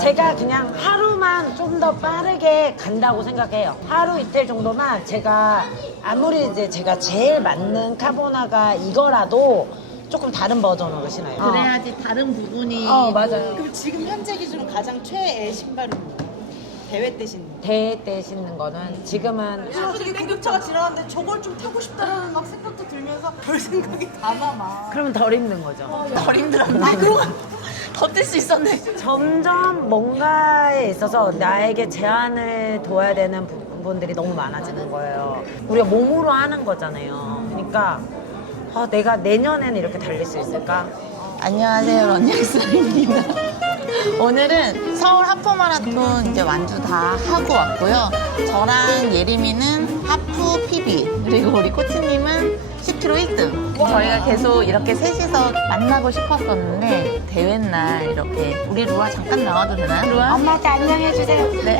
제가 그냥 하루만 좀 더 빠르게 간다고 생각해요. 하루 이틀 정도만 제가 아무리 이제 제가 제일 맞는 카보나가 이거라도 조금 다른 버전으로 신어요. 그래야지 다른 부분이 맞아요. 그럼 지금 현재 기준으로 가장 최애 신발은 뭐예요? 대회 때 신는. 대회 때 신는 거는 지금은 솔직히 공격차가 지나는데 저걸 좀 타고 싶다라는 막 생각도 들면서 별 생각이 다 남아. 그러면 덜 힘든 거죠. 덜 힘들었네. 더 뛸 수 있었네. 점점 뭔가에 있어서 나에게 제한을 둬야 되는 부분들이 너무 많아지는 거예요. 우리가 몸으로 하는 거잖아요. 그러니까 내가 내년에는 이렇게 달릴 수 있을까? 안녕하세요, 런닝스입니다. 오늘은 서울 하프 마라톤 이제 완주 다 하고 왔고요. 저랑 예림이는 하프 PB, 그리고 우리 코치님은 10km 1등. 저희가 계속 이렇게 셋이서 만나고 싶었었는데 대회 날 이렇게 우리 루아 잠깐 나와도 되나요? 루아? 엄마한테 안녕해주세요. 네.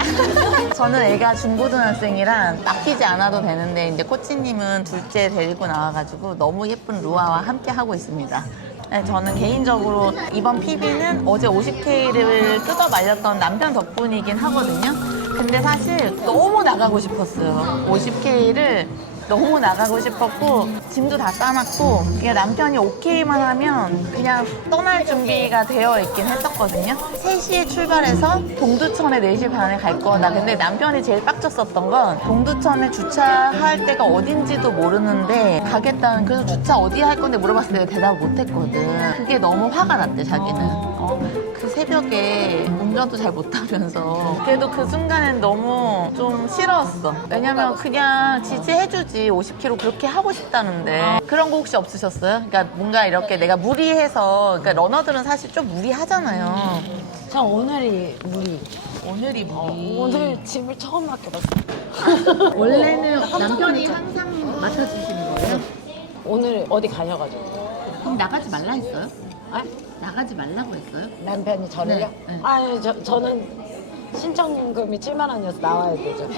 저는 애가 중고등학생이라 맡기지 않아도 되는데 이제 코치님은 둘째 데리고 나와가지고 너무 예쁜 루아와 함께 하고 있습니다. 네, 저는 개인적으로 이번 PB는 어제 50K를 뜯어 말렸던 남편 덕분이긴 하거든요. 근데 사실 너무 나가고 싶었어요. 50K를 너무 나가고 싶었고 짐도 다 싸놨고 이게 남편이 오케이만 하면 그냥 떠날 준비가 되어 있긴 했었거든요. 3시에 출발해서 동두천에 4시 반에 갈 거다. 근데 남편이 제일 빡쳤었던 건 동두천에 주차할 데가 어딘지도 모르는데 가겠다는, 그래서 주차 어디에 할 건데 물어봤을 때 대답을 못 했거든. 그게 너무 화가 났대 자기는. 그 새벽에 운전도 잘 못하면서. 그래도 그 순간엔 너무 좀 싫었어. 왜냐면 그냥 지지해주지. 50km 그렇게 하고 싶다는데. 그런 거 혹시 없으셨어요? 그러니까 뭔가 이렇게 내가 무리해서, 그러니까 러너들은 사실 좀 무리하잖아요. 저 오늘이 무리. 오늘이 무리. 오늘 짐을 처음 맡겨봤어요. 원래는 남편이 항상 맡아주시는 거예요? 오늘 어디 가셔가지고. 그럼 나가지 말라 했어요? 아? 나가지 말라고 했어요? 남편이 저를요? 네, 네. 아니 저는 신청금이 7만 원이어서 나와야 되죠.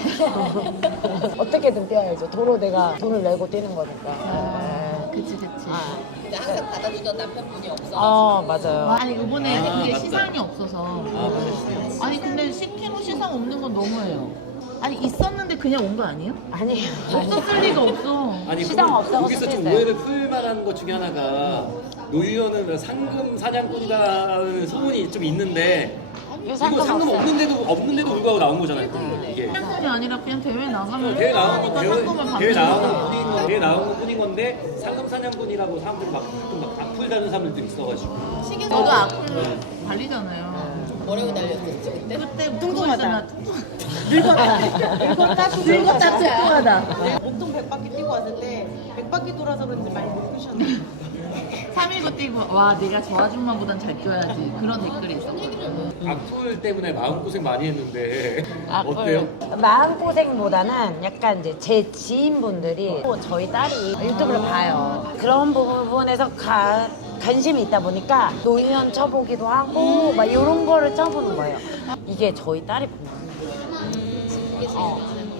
어떻게든 뛰어야죠. 도로 내가 돈을 내고 뛰는 거니까. 그치. 근데 항상 받아주던 남편분이 없어. 맞아요. 아니 이번에 그게 시상이 없어서. 아니 근데 10kg 시상 없는 건 너무해요. 아니 있었는데 그냥 온 거 아니에요? 아니에요. 없었을 리가 없어. 아니 시장 그럼 없다고 여기서 좀 생각했어요. 오해를 풀 만한 것 중에 하나가 노유현은 상금 사냥꾼이라는 소문이 좀 있는데 이거 상금 없는데도 불구하고 나온 거잖아요. 이게 상관이 아니라 그냥 대회 나가면 대회 나온 건 상금을 대회 받는 나온 거야. 건 대회 나온 것 뿐인 건데 상금 사냥꾼이라고 사람들이 막 악플 다는 사람들도 있어가지고 저도 악플 달리잖아요. 뭐라고 달렸었지 그때? 그때 뚱뚱하다. 늙었다 뚱뚱하다. 목동 100바퀴 뛰고 왔을 때 100바퀴 돌아서 그런지 많이 못 푸셨네. 319 뛰고 와 내가 저 아줌마보단 잘 뛰어야지 그런 댓글이 있었거든요. 악플 때문에 마음고생 많이 했는데 어때요? 마음고생보다는 약간 이제 제 지인분들이 저희 딸이 유튜브를 봐요. 그런 부분에서 관심이 있다 보니까 노인원 쳐보기도 하고 막 이런 거를 쳐보는 거예요. 이게 저희 딸이 보면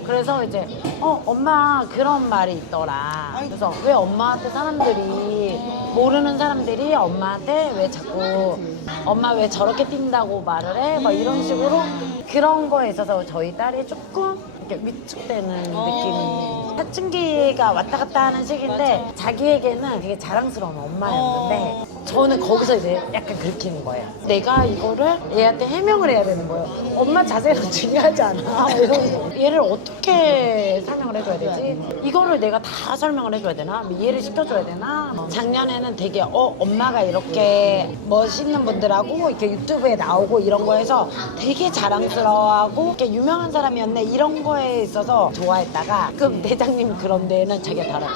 그래서 이제 엄마 그런 말이 있더라. 그래서 왜 엄마한테 사람들이 모르는 사람들이 엄마한테 왜 자꾸 엄마 왜 저렇게 뛴다고 말을 해? 막 이런 식으로 그런 거에 있어서 저희 딸이 조금 이렇게 위축되는 느낌이. 사춘기가 왔다 갔다 하는 시기인데 자기에게는 되게 자랑스러운 엄마였는데 저는 거기서 이제 약간 긁히는 거예요. 내가 이거를 얘한테 해명을 해야 되는 거예요. 엄마 자세는 중요하지 않아. 이러면서 얘를 어떻게 설명을 해줘야 되지? 이거를 내가 다 설명을 해줘야 되나? 이해를 시켜줘야 되나? 작년에는 되게 엄마가 이렇게 멋있는 분들하고 이렇게 유튜브에 나오고 이런 거에서 되게 자랑스러워하고 이렇게 유명한 사람이었네 이런 거에 있어서 좋아했다가 그 대장님 그런 데는 자기가 달아요.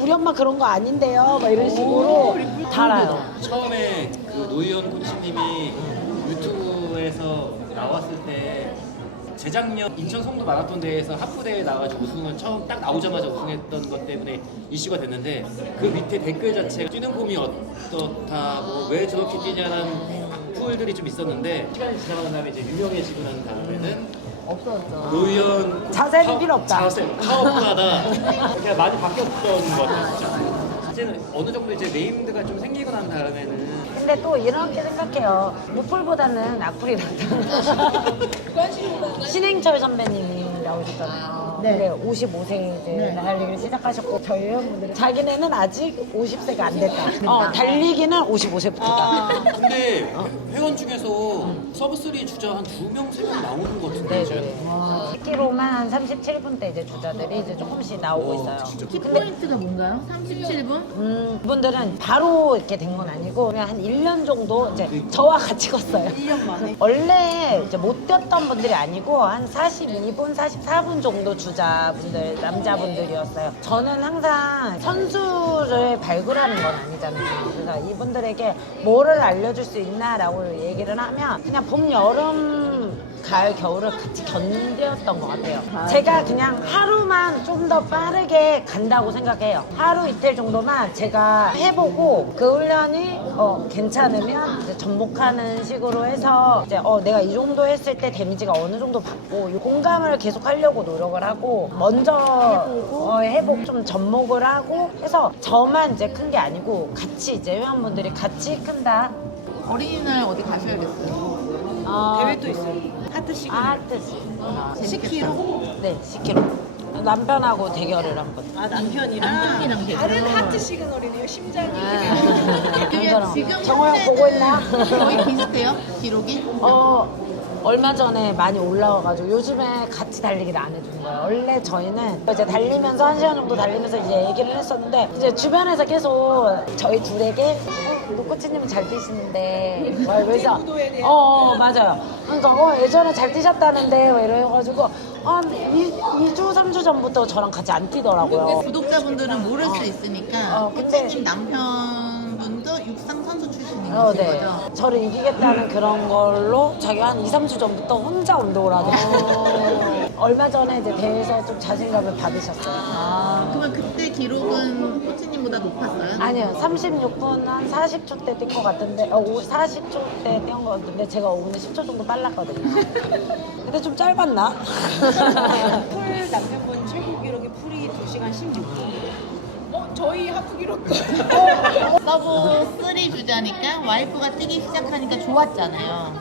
우리 엄마 그런 거 아닌데요? 막 이런 식으로 달아요. 처음에 그 노희연 코치님이 유튜브에서 나왔을 때 재작년 인천 송도 마라톤 대회에서 하프 대회 나가지고 우승을 처음 딱 나오자마자 우승했던 것 때문에 이슈가 됐는데 그 밑에 댓글 자체가 뛰는 폼이 어떻다, 뭐 왜 저렇게 뛰냐라는 악플들이 좀 있었는데 시간이 지나간 다음에 이제 유명해지고 난 다음에는 없어졌죠. 노희연 자세는 필요 없다. 자세 파워풀하다. 그냥 많이 바뀌었던 것 같아요. 진짜. 이제는 어느 정도 이제 네임드가 좀 생기고 난 다음에는 근데 또 이렇게 생각해요. 무풀보다는 악플이 낫다. 신행철 선배님이 나오셨잖아요. 네. 근데 55세 이제 네. 달리기를 시작하셨고 저희 회원분들은 자기네는 아직 50세가 안 됐다. 달리기는 55세부터다. 근데 회원 중에서 서브3 주자 한 2명, 3명 나오는 것 같은데 네네. 이제. 10km만 한 37분대 이제 주자들이 이제 조금씩 나오고 있어요. 키포인트가 뭔가요? 37분? 그분들은 바로 이렇게 된 건 아니고 그냥 한 1년 정도 이제 저와 같이 걷어요. 1년 만에. 원래 이제 못 뛰었던 분들이 아니고 한 42분, 44분 정도 주자분들, 남자분들이었어요. 저는 항상 선수를 발굴하는 건 아니잖아요. 그래서 이분들에게 뭐를 알려줄 수 있나라고 얘기를 하면 그냥 봄, 여름, 가을, 겨울을 같이 견뎠던 것 같아요. 제가 그냥 하루만 좀 더 빠르게 간다고 생각해요. 하루 이틀 정도만 제가 해보고 그 훈련이 괜찮으면 이제 전복하는 식으로 해서 이제 내가 이 정도 했을 때 데미지가 어느 정도 받고 이 공감을 계속 하려고 노력을 하고 먼저 해보고 좀 접목을 하고 해서 저만 이제 큰 게 아니고 같이 이제 회원분들이 같이 큰다. 어린이날 어디 가셔야겠어요. 대회도 있어요. 하트식. 하트시. 10kg. 네, 10kg. 남편하고 대결을 한 거죠. 아, 남편이랑. 남편이랑 대결. 다른 하트식은 어린이요. 심장이. 남편하고. 지금 정호야 보고 있나? 거의 비슷해요? 기록이? 얼마 전에 많이 올라와가지고 요즘에 같이 달리기를 안 해주는 거예요. 원래 저희는 이제 달리면서 1시간 정도 달리면서 이제 얘기를 했었는데 이제 주변에서 계속 저희 둘에게 노코치님은 잘 뛰시는데 그래서 맞아요. 그러니까 예전에 잘 뛰셨다는데 이래가지고 한 2주 3주 전부터 저랑 같이 안 뛰더라고요. 구독자분들은 모를 수 있으니까 근데- 코치님 남편분도 육상 선수 출신인 네. 거죠? 저를 이기겠다는 그런 걸로 자기가 한 2, 3주 전부터 혼자 운동을 하더라고요. 얼마 전에 이제 대회에서 좀 자신감을 받으셨어요. 그러면 그때 기록은 코치님보다 높았어요? 아니요, 36분 한 40초 때 뛴 것 같은데, 40초 때 뛴 것 같은데, 제가 5분에 10초 정도 빨랐거든요. 근데 좀 짧았나? 풀 남편분 최고 기록이 풀이 2시간 16분. 저희 하프 기록. 서브 3 주자니까 와이프가 뛰기 시작하니까 좋았잖아요.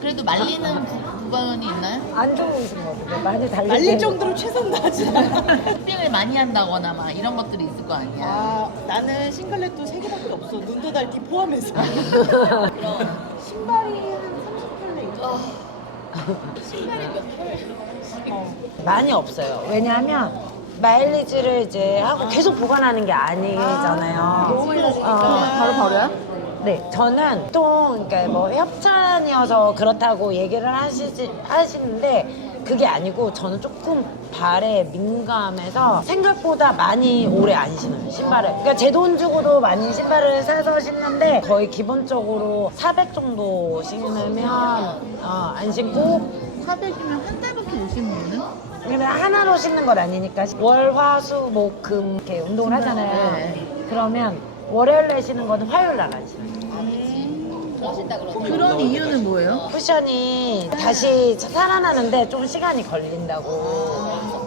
그래도 말리는 구간이 있나요? 안 좋으신 것 같아요. 많이 달리고. 말릴 정도로 최선 다하지 않아. 쇼핑을 많이 한다거나 막 이런 것들이 있을 거 아니야. 아, 나는 싱글렛도 3개밖에 없어. 눈도 달기 포함해서. 신발이 한 30켤레 있죠. 많이 없어요. 왜냐하면, 마일리지를 이제 하고 계속 보관하는 게 아니잖아요. 너무 많이 나니까. 바로 버려요? 네, 저는 보통 그러니까 뭐 협찬이어서 그렇다고 얘기를 하시는데 그게 아니고 저는 조금 발에 민감해서 생각보다 많이 오래 안 신어요, 신발을. 그러니까 제 돈 주고도 많이 신발을 사서 신는데 거의 기본적으로 400 정도 신으면 안 신고 400이면 한 달밖에 못 신는 거는? 근데 하나로 신는 건 아니니까 월, 화, 수, 목, 금 이렇게 운동을 하잖아요. 네. 그러면 월요일에 신는 거는 화요일 날 안 신어요. 더 신다 그러면. 그런 이유는 뭐예요? 쿠션이 다시 살아나는데 좀 시간이 걸린다고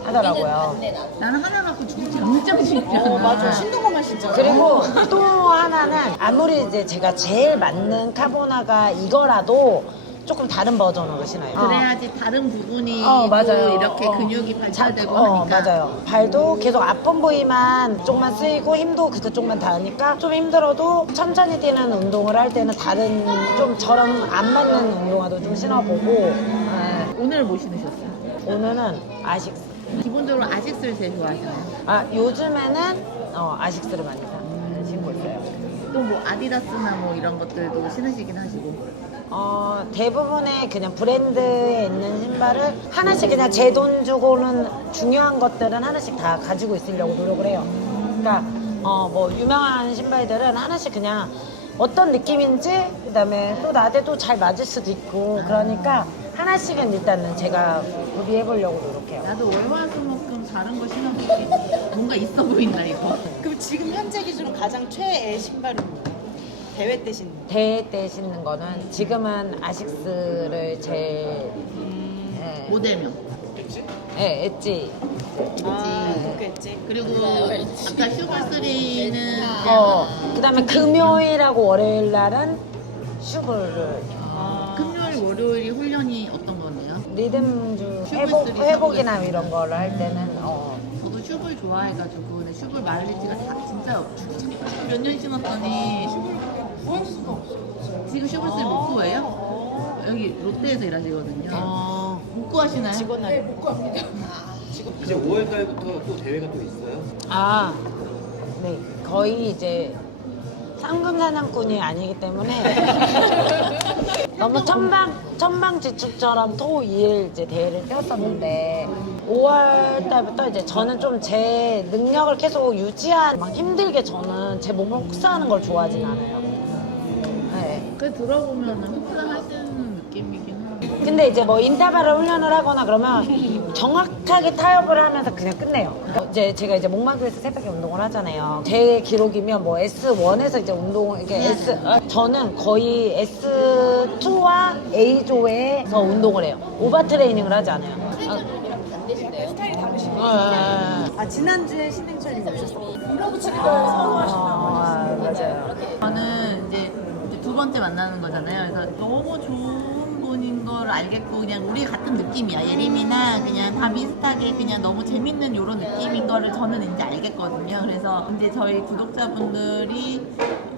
하더라고요. 나는 하나 갖고 진짜 엄청 신잖아. 맞아. 신는 것만 진짜. 그리고 또 하나는 아무리 이제 제가 제일 맞는 카보나가 이거라도 조금 다른 버전으로 신어요. 그래야지 다른 부분이 맞아요. 또 이렇게 근육이 발달되고 하니까. 맞아요. 발도 계속 아픈 부위만 쪽만 쓰이고 힘도 그쪽만 닿으니까 좀 힘들어도 천천히 뛰는 운동을 할 때는 다른 좀 저랑 안 맞는 운동화도 좀 신어보고 네. 오늘 뭐 신으셨어요? 오늘은 아식스. 기본적으로 아식스를 제일 좋아하시나요? 요즘에는 아식스를 많이 신고 있어요. 또 뭐 아디다스나 뭐 이런 것들도 신으시긴 하시고. 대부분의 그냥 브랜드에 있는 신발을 하나씩 그냥 제 돈 주고는 중요한 것들은 하나씩 다 가지고 있으려고 노력을 해요. 그러니까 뭐 유명한 신발들은 하나씩 그냥 어떤 느낌인지 그다음에 또 나한테 또 잘 맞을 수도 있고 그러니까 하나씩은 일단은 제가 구비해보려고 노력해요. 나도 월화수목금 다른 거 신어보기 뭔가 있어 보인다 이거. 그럼 지금 현재 기준으로 가장 최애 신발은 뭐예요? 대회 때 신는. 대회 때 신는 거는 지금은 아식스를 제일 모델명. 엣지 그렇겠지. 그리고 아까 슈퍼3는 그다음에 금요일하고 월요일 날은 슈브를 금요일, 월요일이 훈련이 어떤 거네요? 리듬주 슈블 회복이나 이런 거를 할 때는 저도 슈블 좋아해가지고 근데 슈블 말릴 지가 진짜 몇 년 신었더니 구할 수가 없어. 지금 슈블3 못 구해요? 여기 롯데에서 일하시거든요. 못 구하시나요? 직원한테 못 구합니다. 이제 5월 달부터 또 대회가 또 있어요? 네, 거의 이제 상금 사냥꾼이 아니기 때문에 너무 천방지축처럼 토, 일 이제 대회를 뛰었었는데 5월 달부터 이제 저는 좀 제 능력을 계속 유지한 막 힘들게 저는 제 몸을 혹사하는 걸 좋아하진 않아요. 네. 그 들어보면 흡사하시는 느낌이긴 해요. 근데 이제 뭐 인터벌을 훈련을 하거나 그러면 정확하게 타협을 하면서 그냥 끝내요. 이제 제가 이제 목마교에서 새벽에 운동을 하잖아요. 제 기록이면 뭐 S1에서 이제 운동을 이렇게 저는 거의 S2와 A조에서 운동을 해요. 오버 트레이닝을 하지 않아요. 스타일이 다르시네. 아, 지난주에 신동철님 오셨어. 밀어붙이는 걸 선호하시나 맞아요. 저는 이제 두 번째 만나는 거잖아요. 그래서 너무 좋은 분인 걸 알겠고 그냥 우리 같은 느낌이야. 예림이나 그냥 다 비슷하게 그냥 너무 재밌는 이런 느낌인 거를 저는 이제 알겠거든요. 그래서 이제 저희 구독자분들이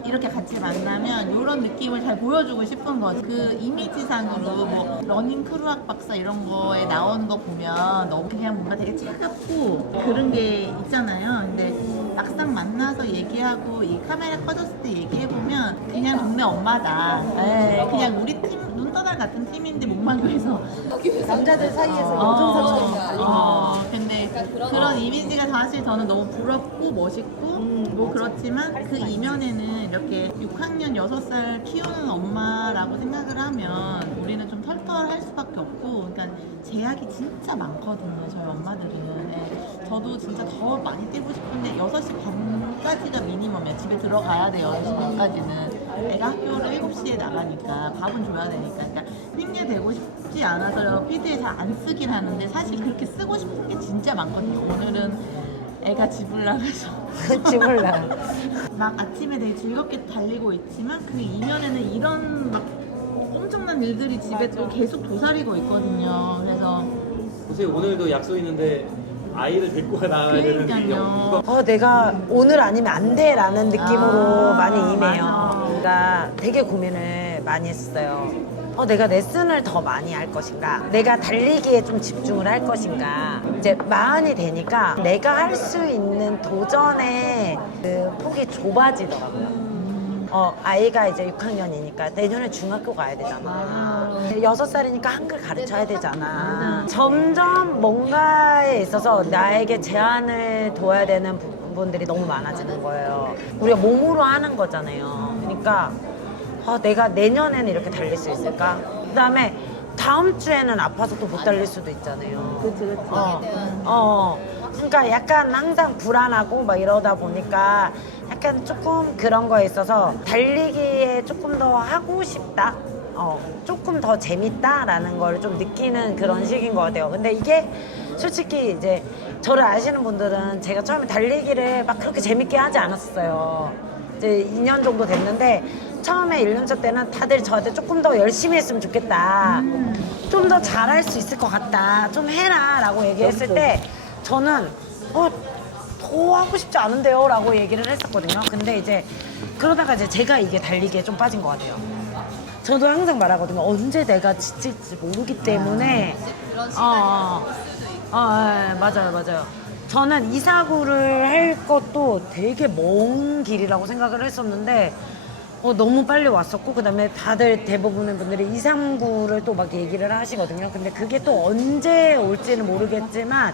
이렇게 같이 만나면 이런 느낌을 잘 보여주고 싶은 거죠. 그 이미지상으로 뭐 러닝 크루악 박사 이런 거에 나오는 거 보면 너무 그냥 뭔가 되게 차갑고 그런 게 있잖아요. 근데 막상 만나서 얘기하고 이 카메라 꺼졌을 때 얘기해보면 그냥 동네 엄마다. 네, 그냥 우리 팀 눈떠날 같은 팀인데 목만교에서 남자들 사이에서 여정사처럼 근데 그런 이미지가 사실 저는 너무 부럽고 멋있고 뭐 그렇지만 그 이면에는 이렇게 6학년 6살 키우는 엄마라고 생각을 하면 우리는 좀 털털할 수밖에 없고 그러니까 제약이 진짜 많거든요. 저희 엄마들은. 네. 저도 진짜 더 많이 뛰고 싶은데 6시 반까지가 미니멈이야. 집에 들어가야 돼요. 6시 반까지는. 애가 학교를 7시에 나가니까 밥은 줘야 되니까. 그러니까 핑계 대고 싶지 않아서 피드에 잘 안 쓰긴 하는데 사실 그렇게 쓰고 싶은 게 진짜 많거든요. 오늘은 애가 집을 나가서 집을 나. 막 아침에 되게 즐겁게 달리고 있지만 그 이면에는 이런 막 엄청난 일들이 집에 또 계속 도사리고 있거든요. 그래서 선생님 오늘도 약속 있는데 아이를 데리고 나가야 되는 그러니까요. 내가 오늘 아니면 안 돼라는 느낌으로 아, 많이 임해요. 맞아. 내가 되게 고민을 많이 했어요. 내가 레슨을 더 많이 할 것인가? 내가 달리기에 좀 집중을 할 것인가? 이제 마흔이 되니까 내가 할 수 있는 도전의 그 폭이 좁아지더라고요. 아이가 이제 6학년이니까 내년에 중학교 가야 되잖아. 6살이니까 한글 가르쳐야 되잖아. 점점 뭔가에 있어서 나에게 제한을 둬야 되는 부분들이 너무 많아지는 거예요. 우리가 몸으로 하는 거잖아요. 그러니까 내가 내년에는 이렇게 달릴 수 있을까? 그다음에 다음 주에는 아파서 또 못 달릴 수도 있잖아요. 그치. 그러니까 약간 항상 불안하고 막 이러다 보니까 약간 조금 그런 거에 있어서 달리기에 조금 더 하고 싶다? 조금 더 재밌다라는 걸 좀 느끼는 그런 시기인 것 같아요. 근데 이게 솔직히 이제 저를 아시는 분들은 제가 처음에 달리기를 막 그렇게 재밌게 하지 않았어요. 이제 2년 정도 됐는데 처음에 1년차 때는 다들 저한테 조금 더 열심히 했으면 좋겠다. 좀 더 잘할 수 있을 것 같다. 좀 해라 라고 얘기했을 때 저는 더 하고 싶지 않은데요 라고 얘기를 했었거든요. 근데 이제 그러다가 이제 제가 이게 달리기에 좀 빠진 것 같아요. 저도 항상 말하거든요. 언제 내가 지칠지 모르기 때문에 맞아요. 저는 이사구를 할 것도 되게 먼 길이라고 생각을 했었는데 너무 빨리 왔었고 그다음에 다들 대부분의 분들이 2, 3구를 또 막 얘기를 하시거든요. 근데 그게 또 언제 올지는 모르겠지만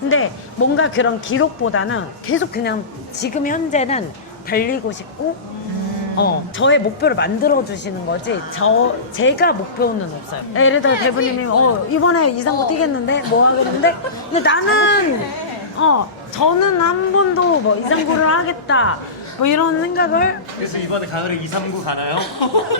근데 뭔가 그런 기록보다는 계속 그냥 지금 현재는 달리고 싶고 저의 목표를 만들어 주시는 거지 제가 목표는 없어요. 예를 들어 대부님이 이번에 2, 3구 뛰겠는데 뭐 하겠는데 근데 나는 저는 한 번도 뭐 2, 3구를 하겠다 뭐 이런 생각을 그래서 이번에 가을에 2, 3구 가나요?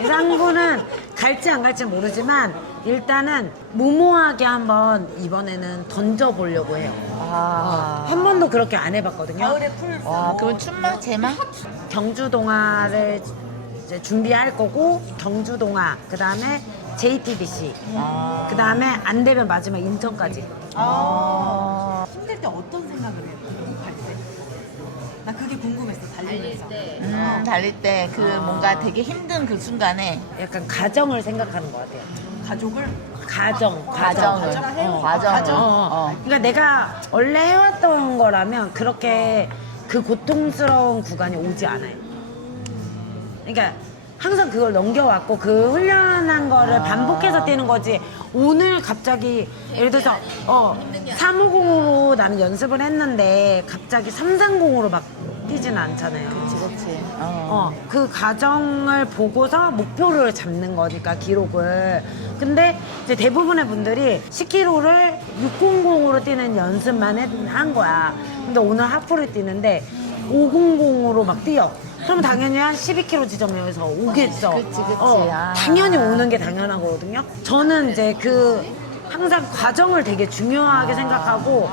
2, 3구는 갈지 안 갈지 모르지만 일단은 무모하게 한번 이번에는 던져보려고 해요. 한 번도 그렇게 안 해봤거든요. 가을에 풀. 와, 그러면 춘마, 제마? 경주 동화를 이제 준비할 거고 경주 동화, 그 다음에 JTBC, 그 다음에 안 되면 마지막 인천까지. 힘들 때 어떤 생각을 해요? 갈 때? 나 그게 궁금했어. 달리면서. 달릴 때 그 뭔가 되게 힘든 그 순간에 약간 가정을 생각하는 것 같아요. 가족을 가정을. 과정을. 그러니까 내가 원래 해왔던 거라면 그렇게 그 고통스러운 구간이 오지 않아요. 그러니까 항상 그걸 넘겨왔고 그 훈련한 거를 반복해서 뛰는 거지. 오늘 갑자기 예를 들어서 350으로 나는 연습을 했는데 갑자기 330으로 막 뛰지는 않잖아요. 그렇지. 그 과정을 보고서 목표를 잡는 거니까 기록을. 근데 이제 대부분의 분들이 10km를 600으로 뛰는 연습만 한 거야. 근데 오늘 하프를 뛰는데 500으로 막 뛰어. 그럼 당연히 한 12km 지점에서 오겠죠. 그치. 당연히 오는 게 당연한 거거든요. 저는 이제 항상 과정을 되게 중요하게 생각하고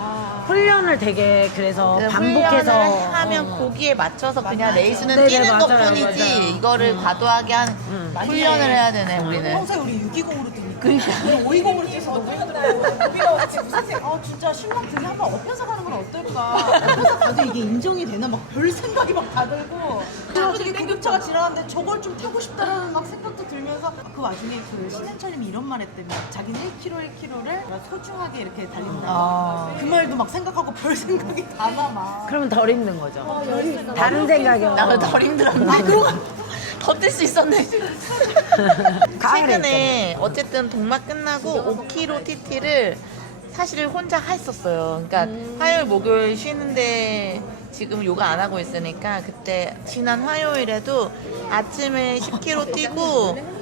훈련을 되게 그래서 반복해서 훈련을 하면 거기에 맞춰서 그냥 레이스는 네네, 뛰는 맞아요, 것뿐이지 맞아요. 이거를 과도하게 한 훈련을 해야 되네 우리는. 평소에 우리 620으로 뛰니까. 우리 520으로 뛰어서 너무 힘들어. 우리가 진짜 신랑 등에 한번 엎여서 가는 건 어떨까? 엎여서 가도 이게 인정이 되나? 막 별 생각이 막 다 들고. 갑자기 구급차가 지나가는데 저걸 좀 타고 싶다라는 막 생각도 들면서 그 와중에 그 신해철님이 이런 말 했다며. 자기는 1km를 소중하게 이렇게 달린다. 그 말도 막 생각하고 별 생각이 다 남아. 그러면 덜 힘든 거죠. 다른 생각이 나도 덜 힘들었네. 더 뛸 수 있었네. 가을에 최근에 어쨌든 동마 끝나고 5km TT를 사실 혼자 했었어요. 그러니까 화요일, 목요일 쉬는데 지금 요가 안 하고 있으니까 그때 지난 화요일에도 아침에 10km 뛰고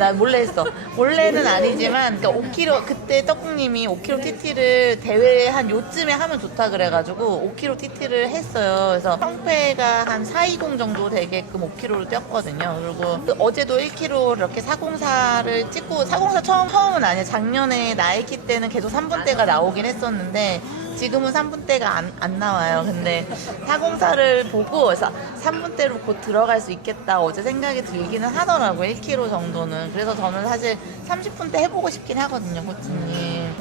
나 몰래 했어. 몰래는 아니지만, 그러니까 5km, 그때 떡국님이 5km TT를 대회 한 요쯤에 하면 좋다 그래가지고 5km TT를 했어요. 그래서 성패가 한 420 정도 되게끔 5km를 뛰었거든요. 그리고 어제도 1km 이렇게 404를 찍고, 404 처음은 아니에요. 작년에 나이키 때는 계속 3분대가 나오긴 했었는데, 지금은 3분대가 안 나와요. 근데 404를 보고 그래서 3분대로 곧 들어갈 수 있겠다 어제 생각이 들기는 하더라고요. 1km 정도는. 그래서 저는 사실 30분대 해보고 싶긴 하거든요, 코치님.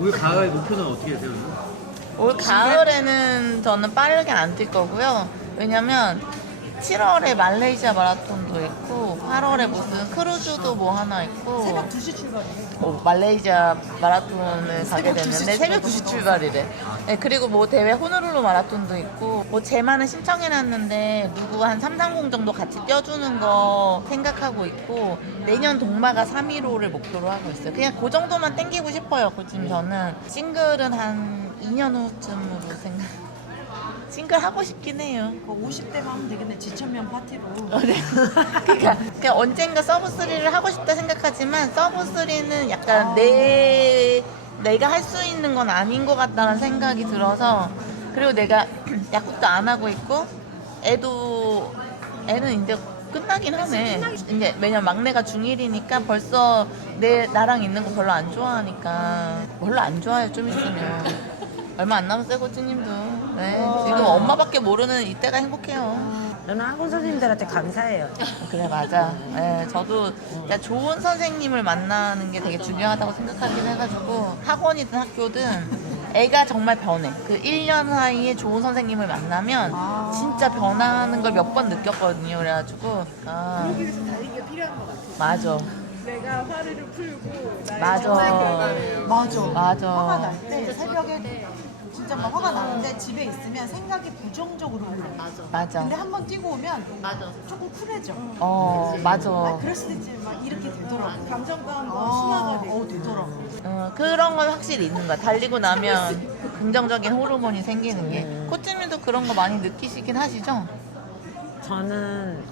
올 가을 목표는 어떻게 되세요? 올 가을에는 저는 빠르게 안 뛸 거고요. 왜냐면 7월에 말레이시아 마라톤도 있고 8월에 무슨 크루즈도 뭐 하나 있고 새벽 2시 출발이에요. 말레이시아 마라톤을 가게 됐는데 새벽 2시 출발이래. 네, 그리고 뭐 대회 호놀룰루 마라톤도 있고 뭐 제마는 신청해놨는데 누구 한 330 정도 같이 뛰어주는 거 생각하고 있고 내년 동마가 315를 목표로 하고 있어요. 그냥 그 정도만 땡기고 싶어요. 지금 저는 싱글은 한 2년 후쯤으로 생각. 싱글 하고 싶긴 해요. 50대만 하면 되겠네. 지천면 파티로. 그러니까 언젠가 서브3를 하고 싶다 생각하지만 서브3는 약간 내가 할 수 있는 건 아닌 것 같다는 생각이 들어서 그리고 내가 약국도 안 하고 있고 애는 이제 끝나긴 하네. 이제 왜냐면 막내가 중1이니까 벌써 나랑 있는 거 별로 안 좋아하니까 별로 안 좋아요. 좀 있으면. 얼마 안 남았어요, 코치님도. 네, 지금 엄마밖에 모르는 이때가 행복해요. 저는 학원 선생님들한테 감사해요. 그래, 맞아. 네, 저도 그러니까 좋은 선생님을 만나는 게 되게 중요하다고 생각하긴 해가지고 학원이든 학교든 애가 정말 변해. 그 1년 사이에 좋은 선생님을 만나면 진짜 변하는 걸 몇 번 느꼈거든요. 그래가지고 그러기 위해서 달리기가 필요한 것 같아. 맞아. 내가 화를 풀고 나의 맞아. 정말 결과를. 맞아. 맞아. 화가 날 때 새벽에 진짜 막 화가 나는데 집에 있으면 생각이 부정적으로 흘러. 맞아. 근데 한번 뛰고 오면 조금 쿨해져. 맞아. 그럴 수도 있지 막 이렇게 되더라고. 감정과 한번 순화가 되더라고. 그런 건 확실히 있는 거야. 달리고 나면 그 긍정적인 호르몬이 생기는 게. 코치님도 그런 거 많이 느끼시긴 하시죠? 저는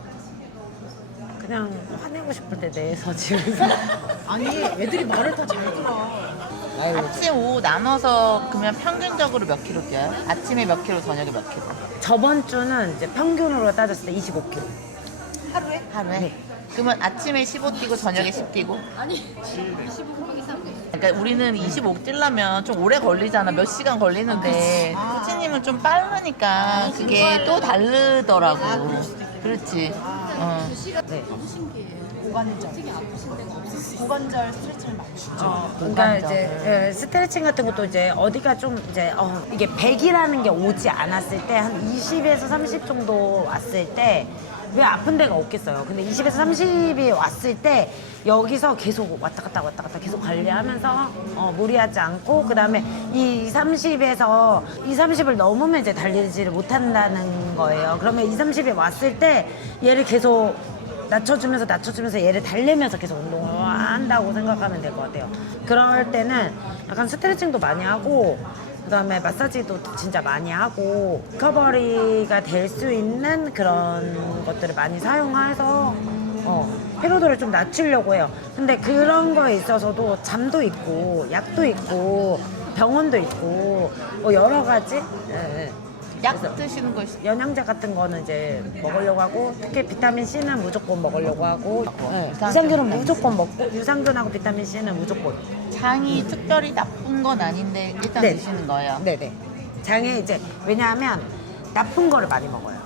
그냥 화내고 싶을 때 내서 집에서 아니 애들이 말을 다 잘 들어. 아침, 오후 나눠서 그러면 평균적으로 몇 킬로 뛰어요? 아침에 몇 킬로, 저녁에 몇 킬로? 저번 주는 이제 평균으로 따졌을 때 25kg. 하루에? 하루에? 그러면 아침에 15 뛰고 저녁에 10 뛰고? 그러니까 우리는 25 뛰려면 좀 오래 걸리잖아. 몇 시간 걸리는데 코치님은 좀 빠르니까 그게 또 다르더라고. 그렇지. 네. 고관절 스트레칭을 많이 주죠. 그러니까 이제 스트레칭 같은 것도 이제 어디가 좀 이제 이게 100이라는 게 오지 않았을 때 한 20에서 30 정도 왔을 때 왜 아픈 데가 없겠어요. 근데 20에서 30이 왔을 때 여기서 계속 왔다 갔다 계속 관리하면서 무리하지 않고 그다음에 이 30에서 30을 넘으면 이제 달리지를 못한다는 거예요. 그러면 30에 왔을 때 얘를 계속 낮춰주면서 얘를 달래면서 계속 운동을 한다고 생각하면 될 것 같아요. 그럴 때는 약간 스트레칭도 많이 하고 그다음에 마사지도 진짜 많이 하고 리커버리가 될 수 있는 그런 것들을 많이 사용해서 피로도를 좀 낮추려고 해요. 근데 그런 거에 있어서도 잠도 있고 약도 있고 병원도 있고 뭐 여러 가지 약 드시는 거 있어요? 영양제 같은 거는 이제 먹으려고 하고 특히 비타민 C는 무조건 먹으려고 하고 유산균 유산균은 무조건 먹고 유산균하고 비타민 C는 무조건 장이 특별히 나쁜 건 아닌데 일단 네. 드시는 거예요. 네네 장에 이제 왜냐하면 나쁜 거를 많이 먹어요.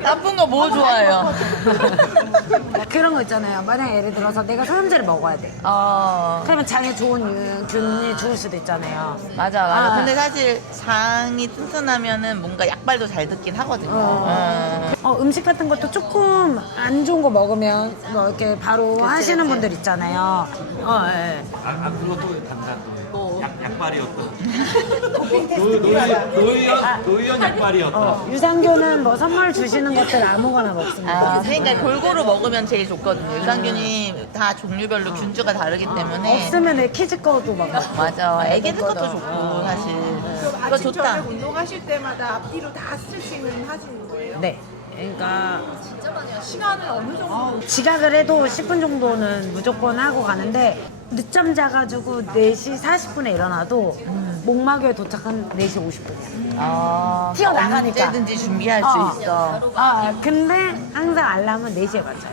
나쁜 거 뭐 좋아해요? 그런 거 있잖아요. 만약 예를 들어서 내가 소염제를 먹어야 돼. 그러면 장에 좋은 균이 죽을 수도 있잖아요. 맞아. 근데 사실 장이 튼튼하면은 뭔가 약발도 잘 듣긴 하거든요. 음식 같은 것도 조금 안 좋은 거 먹으면 뭐 이렇게 바로 하시는 분들 있잖아요. 예. 그것도 단다 또. 약발이었다. 아. 노희연 약발이었다. 유산균은 뭐 선물 주시는 것들 아무거나 먹습니다. 그러니까 골고루 먹으면 제일 좋거든요. 유산균이 다 종류별로 균주가 다르기 때문에. 없으면 내 키즈 거도 막 먹고. 맞아. 애기들 것도 좋고 사실. 그럼 이거 아침 좋다. 저녁 운동하실 때마다 앞뒤로 다 스트레칭을 하시는 거예요? 네. 그러니까 시간을 어느 정도? 지각을 해도 10분 정도는 무조건 하고 가는데 늦잠 자가지고 4시 40분에 일어나도 목마교에 도착한 4시 50분이야. 튀어나가니까. 언제든지 준비할 수 있어. 근데 항상 알람은 4시에 맞춰요.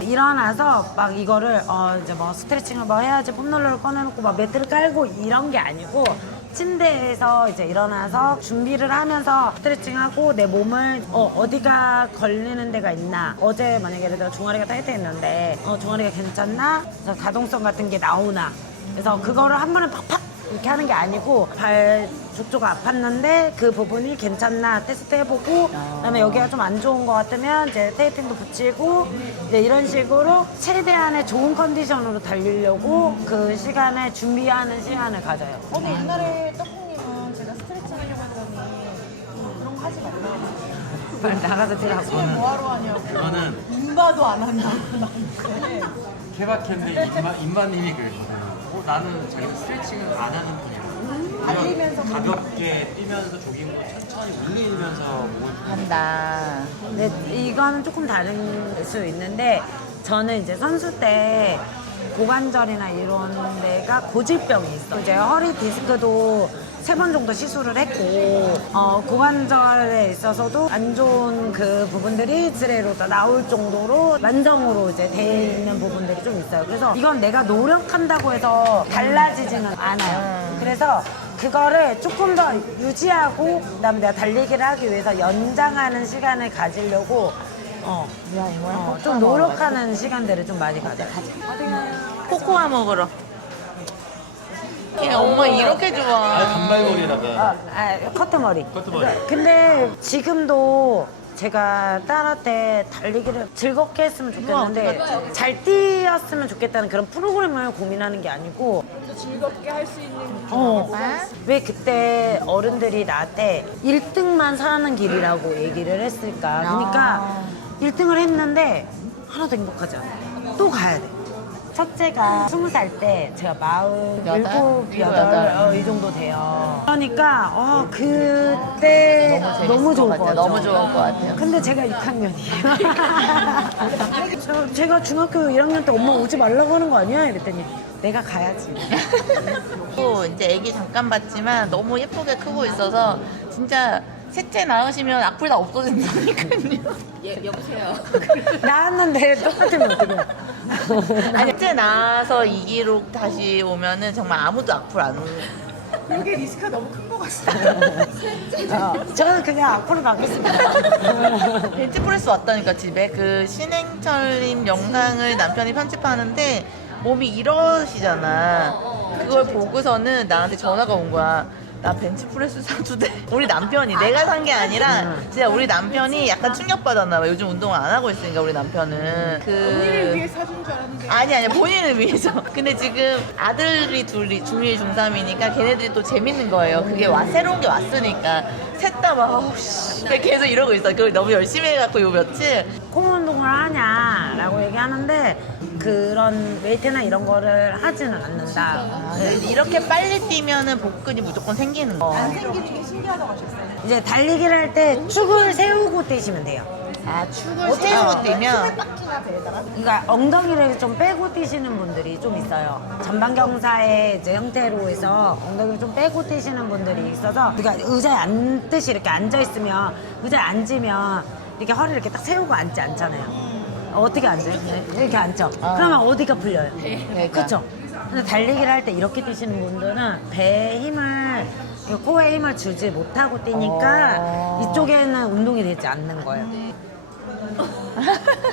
일어나서 막 이거를 이제 뭐 스트레칭을 뭐 해야지 폼롤러를 꺼내놓고 막 매트를 깔고 이런 게 아니고 침대에서 이제 일어나서 준비를 하면서 스트레칭하고 내 몸을 어디가 걸리는 데가 있나 어제 만약에 예를 들어 종아리가 타이트했는데 종아리가 괜찮나 그래서 가동성 같은 게 나오나 그래서 그거를 한 번에 팍팍 이렇게 하는 게 아니고 발 족저가 아팠는데 그 부분이 괜찮나 테스트 해보고 그다음에 여기가 좀 안 좋은 것 같으면 이제 테이핑도 붙이고 이제 이런 식으로 최대한의 좋은 컨디션으로 달리려고 그 시간에 준비하는 시간을 가져요. 근데 옛날에 떡국님은 제가 스트레칭 하려고 했더니 그런 거 하지 말라고. 빨리 나가서 뛰라고. 뭐하러 하냐고. 저는 인바도 안 한다고 나한테. 케바캔데 임마님이 그랬거든요. 나는 자기가 스트레칭을 안 하는 분이야. 달리면서 가볍게 뛰면서 조깅으로 천천히 물리면서 몸을 한다. 근데 이거는 조금 다를 수 있는데 저는 이제 선수 때 고관절이나 이런 데가 고질병이 있어. 이제 허리 디스크도 3번 정도 시술을 했고 고관절에 있어서도 안 좋은 그 부분들이 엑스레이로 다 나올 정도로 만성으로 이제 돼 있는 부분들이 좀 있어요. 그래서 이건 내가 노력한다고 해서 달라지지는 않아요. 그래서 그거를 조금 더 유지하고 그다음에 내가 달리기를 하기 위해서 연장하는 시간을 가지려고 좀 노력하는 시간들을 좀 많이 가져요. 코코아 먹으러. 엄마 이렇게 좋아. 단발머리에다가 커트머리. 커트머리. 근데 지금도 제가 딸 때 달리기를 즐겁게 했으면 좋겠는데 잘 뛰었으면 좋겠다는 그런 프로그램을 고민하는 게 아니고 즐겁게 할 수 있는 왜 그때 어른들이 나한테 1등만 사는 길이라고 얘기를 했을까. 그러니까 1등을 했는데 하나도 행복하지 않아. 또 가야 돼. 첫째가 20살 때 제가 47, 8, 이 정도 돼요. 그러니까 그때 너무 좋을 것 같아요. 너무 좋을 것 같아요. 근데 제가 6학년이에요. 제가 중학교 1학년 때 엄마 오지 말라고 하는 거 아니야? 이랬더니 내가 가야지. 또 이제 애기 잠깐 봤지만 너무 예쁘게 크고 있어서 진짜 셋째 낳으시면 악플 다 없어진다니까요. 예, 여보세요. 나왔는데 똑같으면 어떡해. 아니, 셋째 낳아서 이 기록 다시 오면은 정말 아무도 악플 안 올려. 그게 리스크가 너무 큰 것 같아. 저는 그냥 앞으로 가겠습니다. 벤치프레스 왔다니까 집에 그 신행철님 영상을 남편이 편집하는데 몸이 이러시잖아. 그걸 보고서는 나한테 전화가 온 거야. 나 벤치프레스 사도 돼? 우리 남편이 내가 산 게 아니라 진짜 우리 남편이 약간 충격받았나 봐. 요즘 운동을 안 하고 있으니까 우리 남편은 언니를 위해 사준 줄 알았는데. 아니 본인을 위해서. 근데 지금 아들이 둘이 중1, 중3이니까 걔네들이 또 재밌는 거예요. 그게 새로운 게 왔으니까 셋 다 막 아우 씨 계속 이러고 있어. 그걸 너무 열심히 해갖고 요 며칠 콩 운동을 하냐라고 얘기하는데 그런 웨이트나 이런 거를 하지는 않는다. 근데 이렇게 빨리 뛰면은 복근이 무조건 생기는 거. 안 생기는 게 신기하다고 하셨어요. 이제 달리기를 할 때 축을 세우고 뛰시면 돼요. 아 축을 세우고 뛰면 딱지가 되더라. 그러니까 엉덩이를 좀 빼고 뛰시는 분들이 좀 있어요. 전방경사의 이제 형태로 해서 엉덩이를 좀 빼고 뛰시는 분들이 있어서 그러니까 의자에 앉듯이 이렇게 앉아 있으면 의자에 앉으면 이렇게 허리를 이렇게 딱 세우고 앉지 않잖아요. 어떻게 앉아요? 이렇게 앉죠. 그러면 어디가 풀려요? 그렇죠. 근데 달리기를 할 때 이렇게 뛰시는 분들은 배에 힘을 코에 힘을 주지 못하고 뛰니까 이쪽에는 운동이 되지 않는 거예요.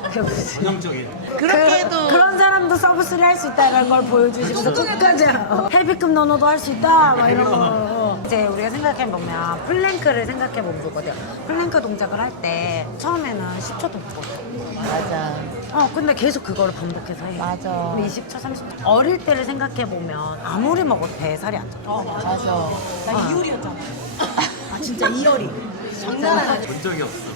그게 무슨 전형적인. 그렇게 해도 그런 사람도 서브스리 할 수 있다는 걸 보여주시면서 끝까지 헤비급 너너도 할 수 있다 막 이런 거. 이제 우리가 생각해보면 플랭크를 생각해보면 좋거든요. 플랭크 동작을 할 때 처음에는 10초도 못 걸어요. 맞아. 근데 계속 그거를 반복해서 해요. 맞아. 20초, 30초. 어릴 때를 생각해보면 아무리 먹어도 배에 살이 안 쪄요. 맞아. 나 이효리였잖아. 아 진짜 이효리. 장난 아니야. 본 적이 없어.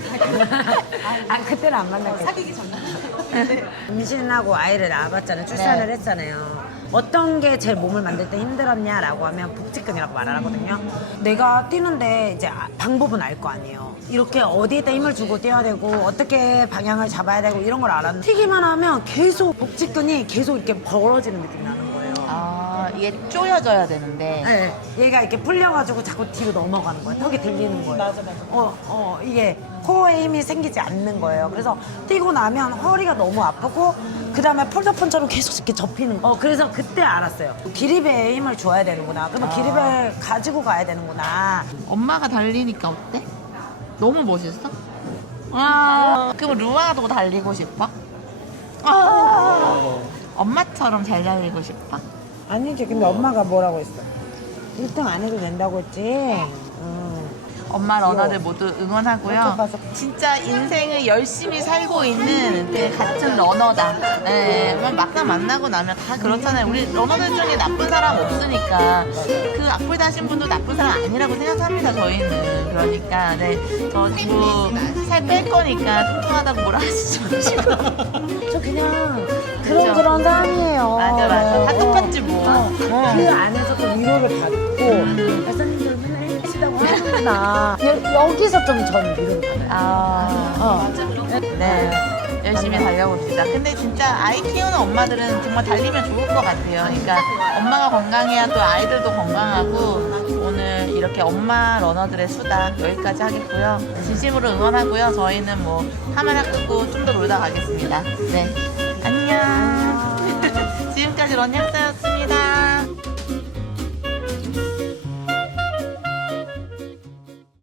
그때는 안 만났겠죠. 사귀기 전에. 임신하고 아이를 낳아봤잖아요. 출산을 네. 했잖아요. 어떤 게 제 몸을 만들 때 힘들었냐라고 하면 복직근이라고 말을 하거든요. 내가 뛰는데 이제 방법은 알 거 아니에요. 이렇게 어디에다 힘을 주고 뛰어야 되고 어떻게 방향을 잡아야 되고 이런 걸 알았는데 뛰기만 하면 계속 복직근이 계속 이렇게 벌어지는 느낌이 나는 거예요. 아 이게 쪼여져야 되는데. 네, 얘가 이렇게 풀려가지고 자꾸 뒤로 넘어가는 거예요. 턱이 들리는 거예요. 맞아. 이게 코어에 힘이 생기지 않는 거예요. 그래서 뛰고 나면 허리가 너무 아프고 그 다음에 폴더폰처럼 계속 이렇게 접히는 거. 그래서 그때 알았어요. 기립에 힘을 줘야 되는구나. 그러면 기립을 가지고 가야 되는구나. 엄마가 달리니까 어때? 너무 멋있어? 와. 그럼 루아도 달리고 싶어? 엄마처럼 잘 달리고 싶어? 아니지. 근데 엄마가 뭐라고 했어? 1등 안 해도 된다고 했지. 엄마 러너들 모두 응원하고요. 어떻게 봐서? 진짜 인생을 열심히 살고 있는 같은 러너다. 네, 막상 만나고 나면 다 그렇잖아요. 우리 러너들 중에 나쁜 사람 없으니까 그 악플 다신 분도 나쁜 사람 아니라고 생각합니다. 저희는 그러니까 저도 살 뺄 거니까 통통하다고 뭐라 하시지 마시고. 저 그냥 그쵸? 그런 사람이에요. 맞아. 다 똑같지 뭐. 그 안에서 또 위로를 받고 발사님들 맨날 힘드시다고 하는구나. 여기서 좀 전 위로를 받아요. 네. 열심히 달려봅시다. 근데 진짜 아이 키우는 엄마들은 정말 달리면 좋을 것 같아요. 그러니까 엄마가 건강해야 또 아이들도 건강하고 오늘 이렇게 엄마 러너들의 수다 여기까지 하겠고요. 진심으로 응원하고요. 저희는 뭐 카메라 끄고 좀 더 놀다 가겠습니다. 네. 안녕. 지금까지 러닝학자였습니다.